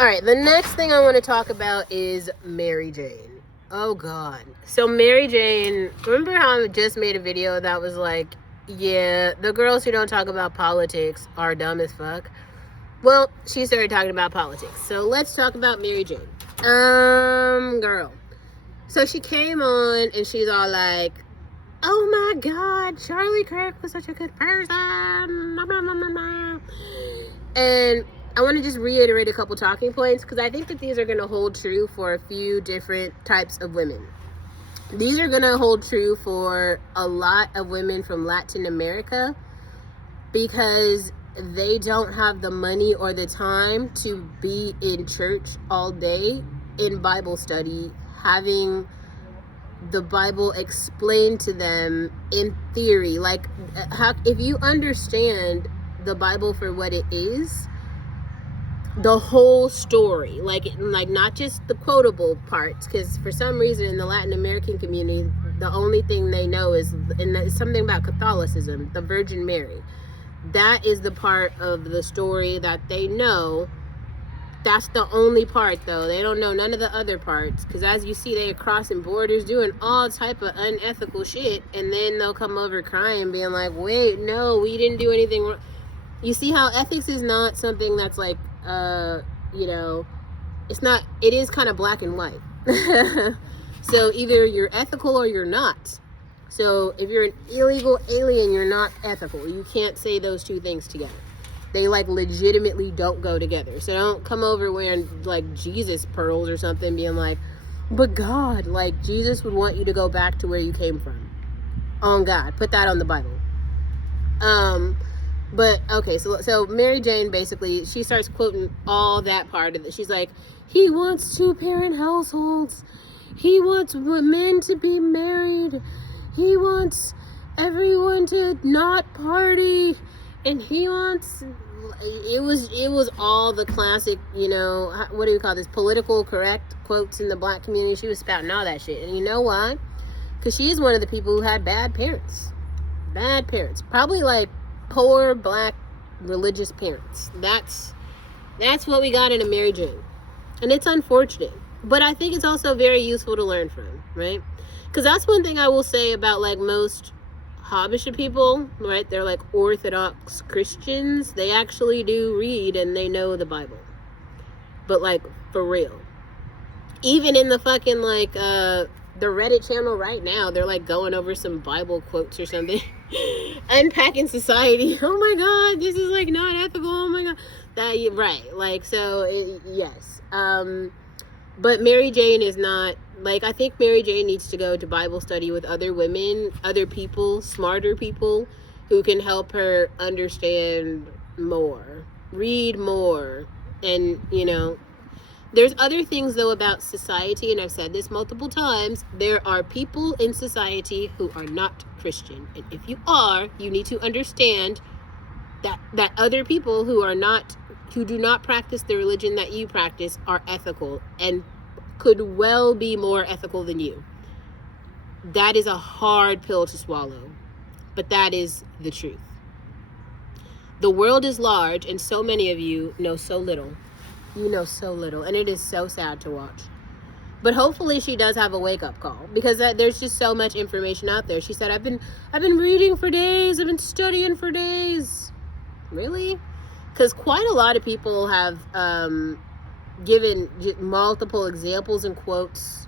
All right, the next thing I want to talk about is Mary Jane. Oh, God. So, Mary Jane, remember how I just made a video that was like, yeah, the girls who don't talk about politics are dumb as fuck? Well, she started talking about politics. So, let's talk about Mary Jane. Girl. So, she came on and she's all like, oh my God, Charlie Kirk was such a good person. And I want to just reiterate a couple talking points because I think that these are going to hold true for a few different types of women. These are going to hold true for a lot of women from Latin America because they don't have the money or the time to be in church all day in Bible study, having the Bible explained to them in theory. Like, how, if you understand the Bible for what it is, the whole story, like not just the quotable parts, because for some reason in the Latin American community, the only thing they know is, and it's something about Catholicism, the Virgin Mary. That is the part of the story that they know. That's the only part, though. They don't know none of the other parts, because as you see, they're crossing borders, doing all type of unethical shit, and then they'll come over crying, being like, wait, no, we didn't do anything wrong. You see how ethics is not something that's like, it's not, it is kind of black and white. So either you're ethical or you're not. So if you're an illegal alien, you're not ethical. You can't say those two things together. They like legitimately don't go together. So don't come over wearing like Jesus pearls or something, being like, but God, like Jesus would want you to go back to where you came from. On God, put that on the Bible. But okay, so Mary Jane basically, she starts quoting all that part of it. She's like, he wants 2-parent households. He wants men to be married. He wants everyone to not party. And he wants, it was all the classic, what do you call this, political correct quotes in the black community. She was spouting all that shit. And you know why? Because she's one of the people who had bad parents. Bad parents. Probably like poor black religious parents. That's what we got in a Mary Jane. And it's unfortunate. But I think it's also very useful to learn from, right? Because that's one thing I will say about like most Habesha people, right? They're like Orthodox Christians. They actually do read and they know the Bible. But like for real. Even in the fucking like the Reddit channel right now, they're like going over some Bible quotes or something. Unpacking society. Oh my God, this is like not ethical. Oh my God. Right. Like, so yes. But Mary Jane is not, like, I think Mary Jane needs to go to Bible study with other women, other people, smarter people who can help her understand more, read more. And, there's other things, though, about society, and I've said this multiple times. There are people in society who are not Christian. And if you are, you need to understand that other people who do not practice the religion that you practice are ethical and could well be more ethical than you. That is a hard pill to swallow, but that is the truth. The world is large, and so many of you know so little. You know so little, and it is so sad to watch. But hopefully she does have a wake-up call, because there's just so much information out there. She said, I've been reading for days, I've been studying for days. Really? Because quite a lot of people have given multiple examples and quotes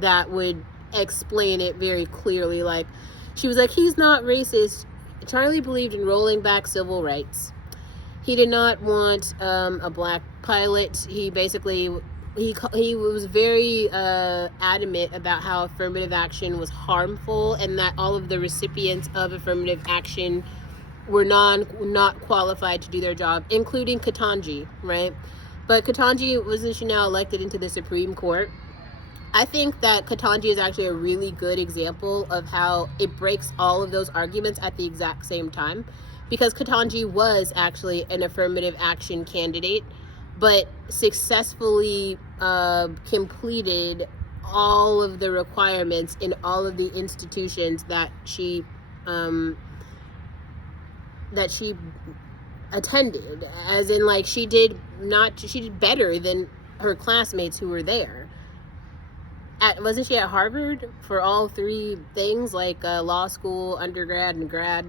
that would explain it very clearly. Like, she was like, he's not racist. Charlie believed in rolling back civil rights. He did not want a black pilot. He basically, he was very adamant about how affirmative action was harmful, and that all of the recipients of affirmative action were not qualified to do their job, including Ketanji, right? But Ketanji, wasn't she now elected into the Supreme Court? I think that Ketanji is actually a really good example of how it breaks all of those arguments at the exact same time. Because Ketanji was actually an affirmative action candidate, but successfully completed all of the requirements in all of the institutions that she attended, as in like she did better than her classmates who were there. Wasn't she at Harvard for all three things, like law school, undergrad, and grad?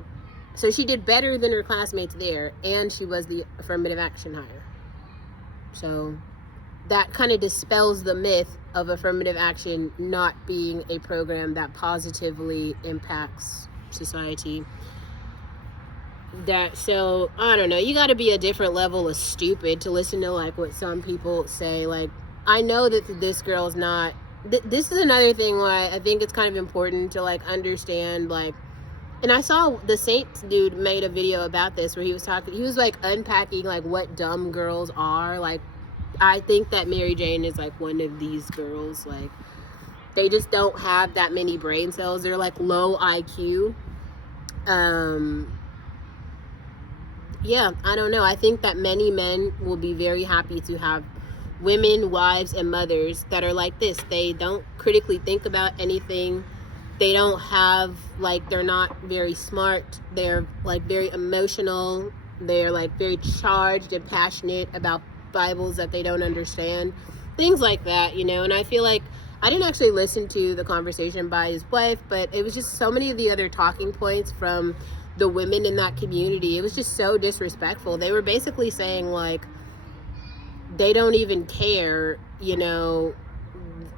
So she did better than her classmates there, and she was the affirmative action hire. So that kind of dispels the myth of affirmative action not being a program that positively impacts society. So I don't know, you got to be a different level of stupid to listen to like what some people say. Like, I know that this girl's not, this is another thing why I think it's kind of important to like understand, like, and I saw the Saints dude made a video about this where he was like unpacking like what dumb girls are. Like, I think that Mary Jane is like one of these girls. Like, they just don't have that many brain cells. They're like low IQ. Yeah, I don't know. I think that many men will be very happy to have women, wives, and mothers that are like this. They don't critically think about anything. They don't have, like, they're not very smart. They're, like, very emotional. They're, like, very charged and passionate about Bibles that they don't understand. Things like that, you know? And I feel like I didn't actually listen to the conversation by his wife, but it was just so many of the other talking points from the women in that community. It was just so disrespectful. They were basically saying, like, they don't even care, you know,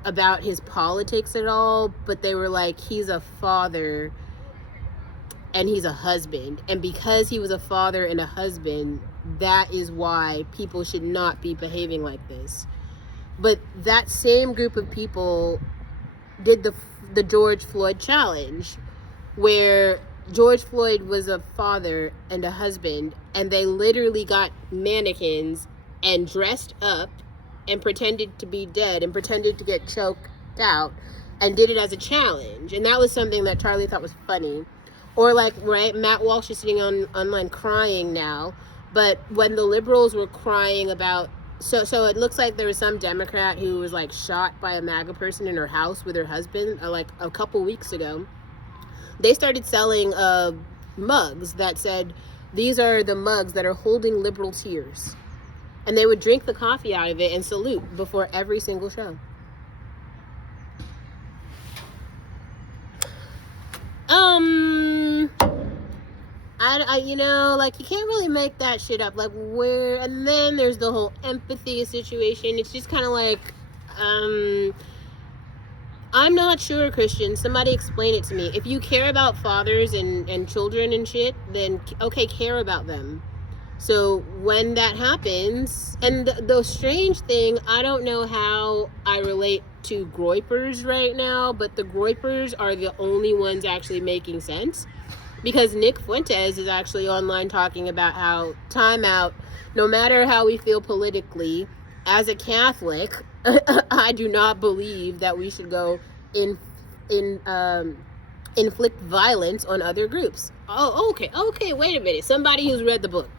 about his politics at all, but they were like, he's a father and he's a husband, and because he was a father and a husband, that is why people should not be behaving like this. But that same group of people did the George Floyd challenge, where George Floyd was a father and a husband, and they literally got mannequins and dressed up and pretended to be dead and pretended to get choked out and did it as a challenge. And that was something that Charlie thought was funny. Or like, right, Matt Walsh is sitting online crying now, but when the liberals were crying about, so it looks like there was some Democrat who was like shot by a MAGA person in her house with her husband like a couple weeks ago. They started selling mugs that said, these are the mugs that are holding liberal tears. And they would drink the coffee out of it and salute before every single show. I you know, like, you can't really make that shit up. Like, where, and then there's the whole empathy situation. It's just kind of like, I'm not sure, Christian. Somebody explain it to me. If you care about fathers and children and shit, then okay, care about them. So when that happens, and the strange thing, I don't know how I relate to groypers right now, but the groypers are the only ones actually making sense. Because Nick Fuentes is actually online talking about how, time out, no matter how we feel politically, as a Catholic, I do not believe that we should go inflict violence on other groups. Oh, okay, wait a minute. Somebody who's read the book.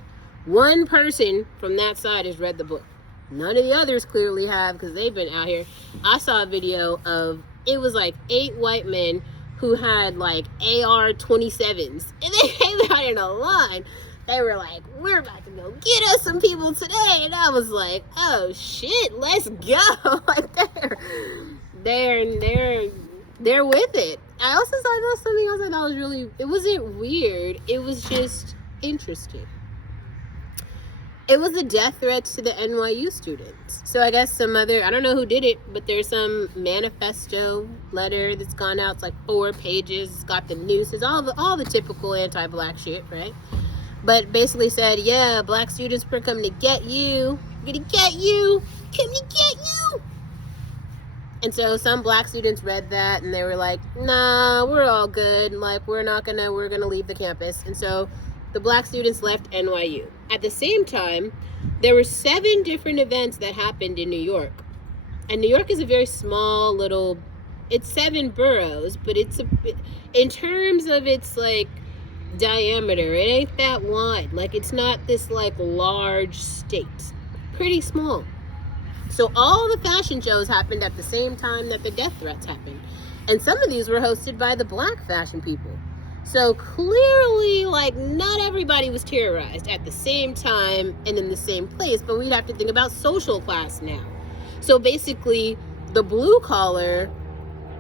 One person from that side has read the book. None of the others clearly have, because they've been out here. I saw a video of, it was like 8 white men who had like AR-27s, and they came out in a line. They were like, we're about to go get us some people today. And I was like, oh shit, let's go. Like, they're with it. I also saw something else I thought was really, it wasn't weird, it was just interesting. It was the death threats to the NYU students. So I guess some other, I don't know who did it, but there's some manifesto letter that's gone out. It's like 4 pages. It's got the nooses, all the typical anti-black shit, right? But basically said, yeah, black students, we're coming to get you. We're gonna get you. Coming to get you. And so some black students read that and they were like, nah, we're all good. Like, we're gonna leave the campus. And so the black students left NYU. At the same time, there were 7 different events that happened in New York. And New York is a very small little, it's 7 boroughs, but in terms of its like diameter, it ain't that wide. Like, it's not this like large state. Pretty small. So all the fashion shows happened at the same time that the death threats happened. And some of these were hosted by the black fashion people. So clearly, like, not everybody was terrorized at the same time and in the same place, but we'd have to think about social class now. So basically, the blue collar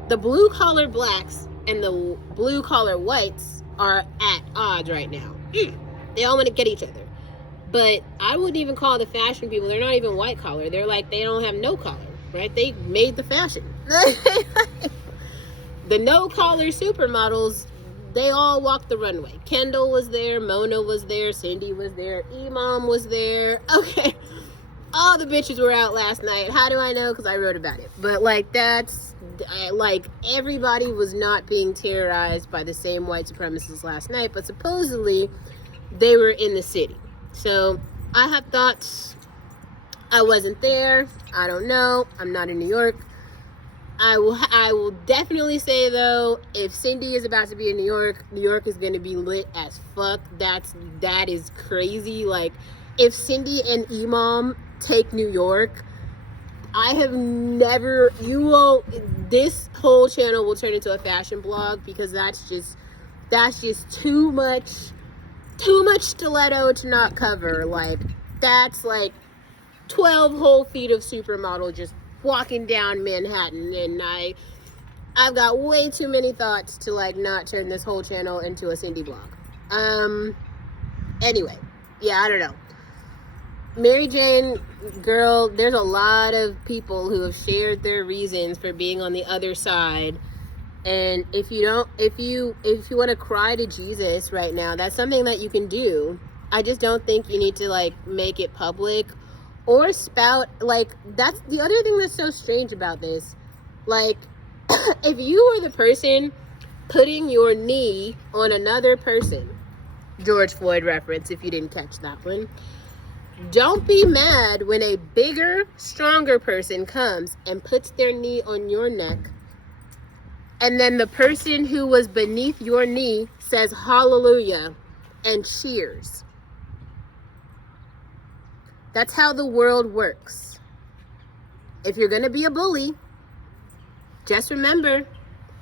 blacks and the blue collar whites are at odds right now. They all want to get each other. But I wouldn't even call the fashion people, they're not even white collar. They're like, they don't have no collar, right? They made the fashion. The no collar supermodels, they all walked the runway. Kendall was there, Mona was there, Cindy was there, Imam was there. Okay. All the bitches were out last night. How do I know? Because I wrote about it. But like, that's like, everybody was not being terrorized by the same white supremacists last night, but supposedly they were in the city. So I have thoughts. I wasn't there. I don't know. I'm not in New York. I will definitely say, though, if Cindy is about to be in New York is going to be lit as fuck. That is crazy. Like, if Cindy and Imam take New York, this whole channel will turn into a fashion blog, because that's just too much stiletto to not cover. Like, that's like 12 whole feet of supermodel just walking down Manhattan, and I've got way too many thoughts to like not turn this whole channel into a Cindy blog. Anyway, yeah, I don't know. Mary Jane, girl, there's a lot of people who have shared their reasons for being on the other side. And if you want to cry to Jesus right now, that's something that you can do. I just don't think you need to like make it public or spout, like, that's the other thing that's so strange about this. Like, if you were the person putting your knee on another person, George Floyd reference if you didn't catch that one, don't be mad when a bigger, stronger person comes and puts their knee on your neck, and then the person who was beneath your knee says hallelujah and cheers. That's how the world works. If you're going to be a bully, just remember,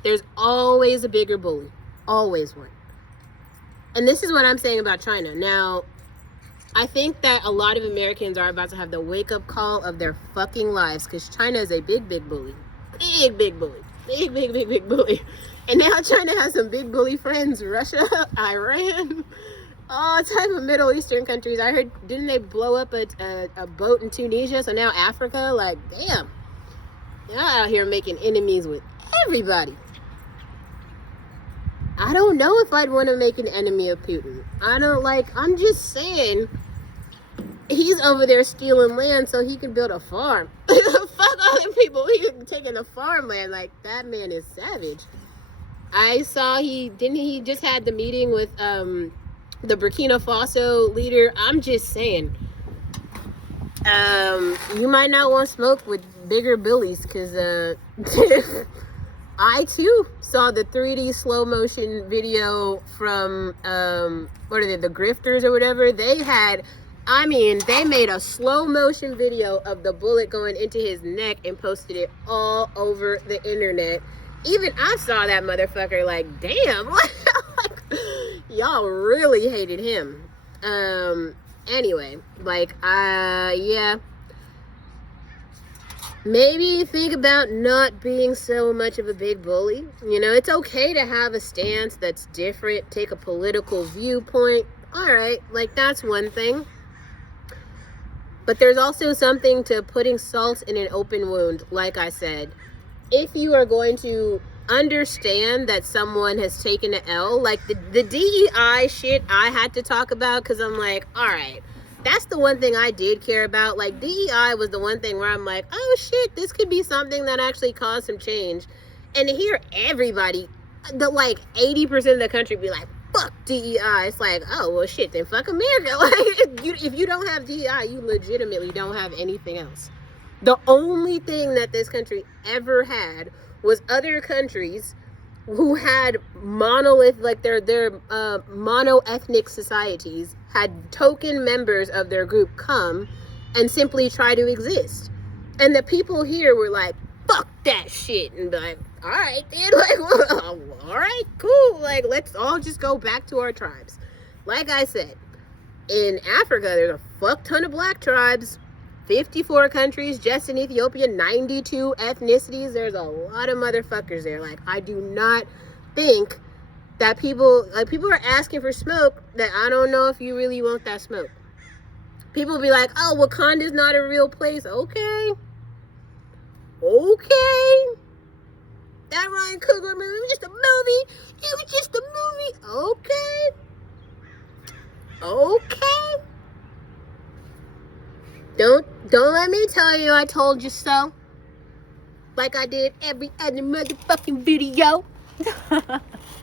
there's always a bigger bully. Always one. And this is what I'm saying about China. Now, I think that a lot of Americans are about to have the wake-up call of their fucking lives, because China is a big, big bully. Big bully. Big bully. And now China has some big bully friends. Russia, Iran, all type of Middle Eastern countries. I heard, didn't they blow up a boat in Tunisia? So now Africa, like, damn. Y'all out here making enemies with everybody. I don't know if I'd want to make an enemy of Putin. I'm just saying, he's over there stealing land so he can build a farm. Fuck all them people. He taking the farmland. Like, that man is savage. I saw he just had the meeting with the Burkina Faso leader. I'm just saying, you might not want to smoke with bigger bullies, because I too saw the 3D slow motion video from what are they, the Grifters or whatever. They made a slow motion video of the bullet going into his neck and posted it all over the internet. Even I saw that motherfucker, like, damn, like, y'all really hated him. Anyway, like, yeah. Maybe think about not being so much of a big bully. You know, it's okay to have a stance that's different, take a political viewpoint. All right, like, that's one thing. But there's also something to putting salt in an open wound, like I said. If you are going to understand that someone has taken an L, like the DEI shit I had to talk about, because I'm like, all right, that's the one thing I did care about. Like, DEI was the one thing where I'm like, oh shit, this could be something that actually caused some change. And to hear everybody, like 80% of the country be like, fuck DEI, it's like, oh, well shit, then fuck America. Like, if you don't have DEI, you legitimately don't have anything else. The only thing that this country ever had was other countries who had monolith, like their mono-ethnic societies had token members of their group come and simply try to exist. And the people here were like, fuck that shit, and like, all right, then, like, well, all right, cool. Like, let's all just go back to our tribes. Like I said, in Africa, there's a fuck ton of black tribes, 54 countries, just in Ethiopia, 92 ethnicities. There's a lot of motherfuckers there. Like, I do not think that people are asking for smoke that I don't know if you really want that smoke. People be like, oh, Wakanda's not a real place. Okay. That Ryan Coogler movie was just a movie. It was just a movie. Okay. Don't let me tell you I told you so. Like I did every other motherfucking video.